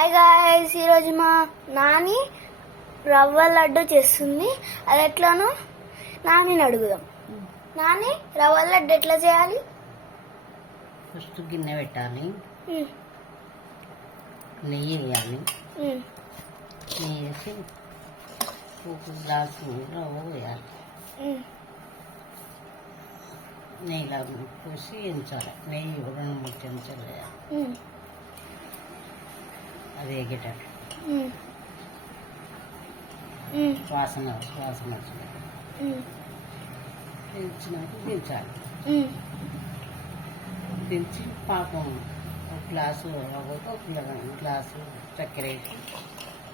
Hi guys, ఈరోజు మా నాని రవ్వ లడ్డు చేస్తుంది. అది ఎట్లానో నానిని అడుగుదాం. నాని, రవ్వ లడ్డు ఎట్లా చేయాలి? ఫస్ట్ గిన్నె పెట్టాలి, నెయ్యి వేయాలి. నెయ్యి వేసి ఒక గ్లాసు రవ్వ వేయాలి. నెయ్యిలా పోసి ఎంచాలి. నెయ్యి 2-3 చెంచాలు వేయాలి. అది ఎగేటట్టు వాసన వచ్చినాక దించాలి. దించి పాకం ఒక గ్లాసు రవ్వతో ఒక గ్లాసు చక్కెర వేసి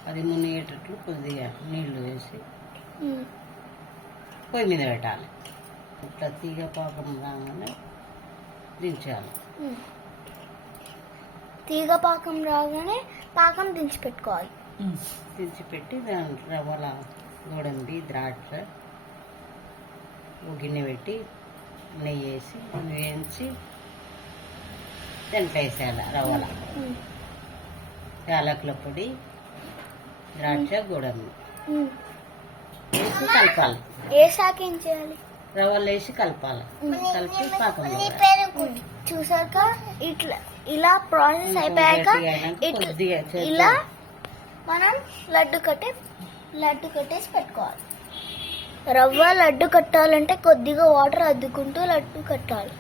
అది మునిగేటట్లు కొద్దిగా నీళ్లు వేసి పొయ్యి మీద పెట్టాలి. ఇట్లా తీగ పాకం రాగానే దించాలి. తీగ పాకం రాగానే పాకం దించి పెట్టుకోవాలి. దించి పెట్టి దాని రవ్వల గోడంబి, ద్రాక్ష గిన్నె పెట్టి నెయ్యి వేసి వేయించి దాంట్లో వేసేయాలి. రవ్వల యాలకుల పొడి, ద్రాక్ష, గోడంబి వేసి కలపాలి. వేసాక ఏం చేయాలి? రవ్వలు వేసి కలపాలి. కలిపి పాకం చూసాక ఇట్లా ఇలా ప్రాసెస్ అయిపోయాక ఇలా మనం లడ్డు కట్టేసి పెట్టుకోవాలి. రవ్వ లడ్డు కట్టాలంటే కొద్దిగా వాటర్ అద్దుకుంటూ లడ్డు కట్టాలి.